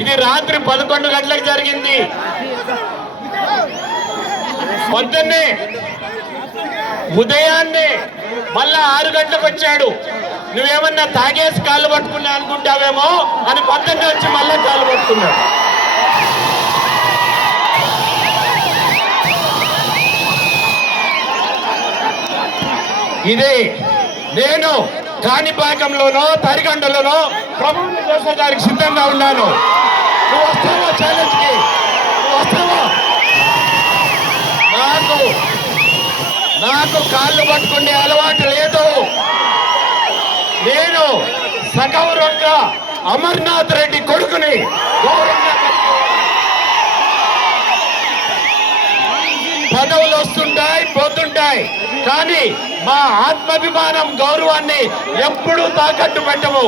ఇది రాత్రి 11 గంటలకు జరిగింది. పొద్దున్నే ఉదయాన్నే మళ్ళా 6 గంటలకు వచ్చాడు. నువ్వేమన్నా తాగేసి కాళ్ళు పట్టుకున్నా అనుకుంటావేమో అని పొద్దున్నే వచ్చి మళ్ళా కాళ్ళు పట్టుకున్నాడు. ఇది నేను కాణిపాకంలోనో తరిగండలోనో ప్రభుత్వం చేసేదానికి సిద్ధంగా ఉన్నాను. నువ్వు వస్తావా ఛాలెంజ్కి? నువ్వు వస్తావా? నాకు కాళ్ళు పట్టుకునే అలవాటు లేదు. నేను సగౌరవంగా అమర్నాథ్ రెడ్డి కొడుకుని గౌరవంగా పదవులు వస్తుంటాయి పోతుంటాయి, కానీ మా ఆత్మాభిమానం గౌరవాన్ని ఎప్పుడూ తాకట్టు పెట్టము.